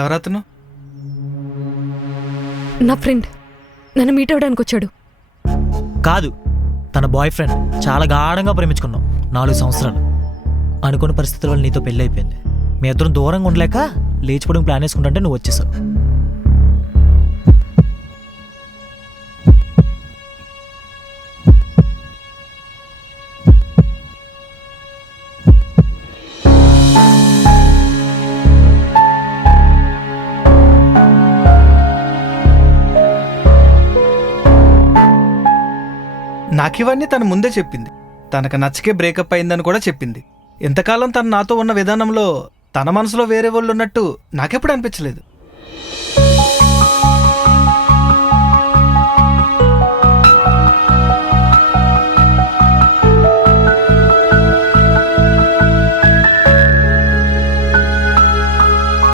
ఎవరతను? నా ఫ్రెండ్ నన్ను మీట్ అవ్వడానికి వచ్చాడు. కాదు, తన బాయ్ ఫ్రెండ్. చాలా గాఢంగా ప్రేమించుకున్నాం 4 సంవత్సరాలు. అనుకున్న పరిస్థితుల వల్ల నీతో పెళ్ళి అయిపోయింది. మీ ఇద్దరం దూరంగా ఉండలేక లేచిపోవడం ప్లాన్ వేసుకుంటుంటే నువ్వు వచ్చేసావు. నాకివన్నీ తను ముందే చెప్పింది. తనకు నచ్చకే బ్రేకప్ అయిందని కూడా చెప్పింది. ఇంతకాలం తను నాతో ఉన్న విధానంలో తన మనసులో వేరే వాళ్ళు ఉన్నట్టు నాకెప్పుడు అనిపించలేదు.